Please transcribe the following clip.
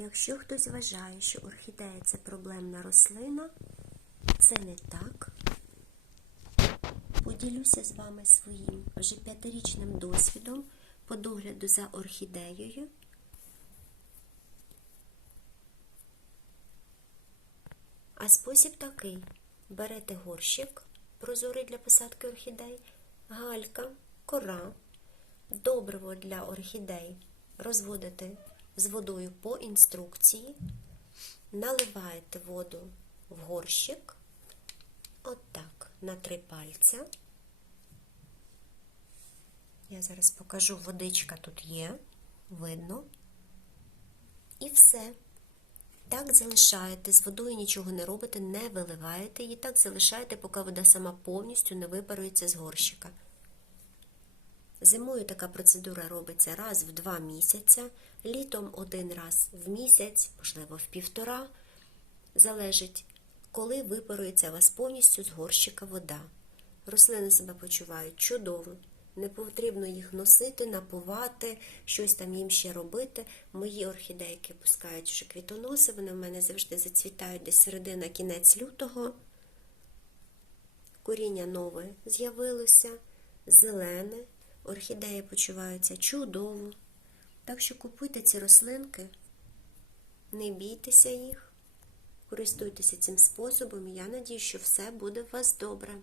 Якщо хтось вважає, що орхідея це проблемна рослина, це не так. Поділюся з вами своїм вже п'ятирічним досвідом по догляду за орхідеєю. А спосіб такий: берете горщик, прозорий для посадки орхідей, галька, кора, добриво для орхідей розводите з водою по інструкції, наливаєте воду в горщик, отак, на три пальця. Я зараз покажу, водичка тут є, видно. І все. Так залишаєте, з водою нічого не робите, не виливаєте її, так залишаєте, поки вода сама повністю не випарується з горщика. Зимою така процедура робиться раз в два місяця, літом один раз в місяць, можливо, в півтора. Залежить, коли випарується вас повністю з горщика вода. Рослини себе почувають чудово. Не потрібно їх носити, напувати, щось там їм ще робити. Мої орхідейки пускають вже квітоноси, вони в мене завжди зацвітають десь середина кінець лютого. Коріння нове з'явилося, зелене, орхідеї почуваються чудово. Так що купуйте ці рослинки, не бійтеся їх, користуйтеся цим способом, і я надію, що все буде у вас добре.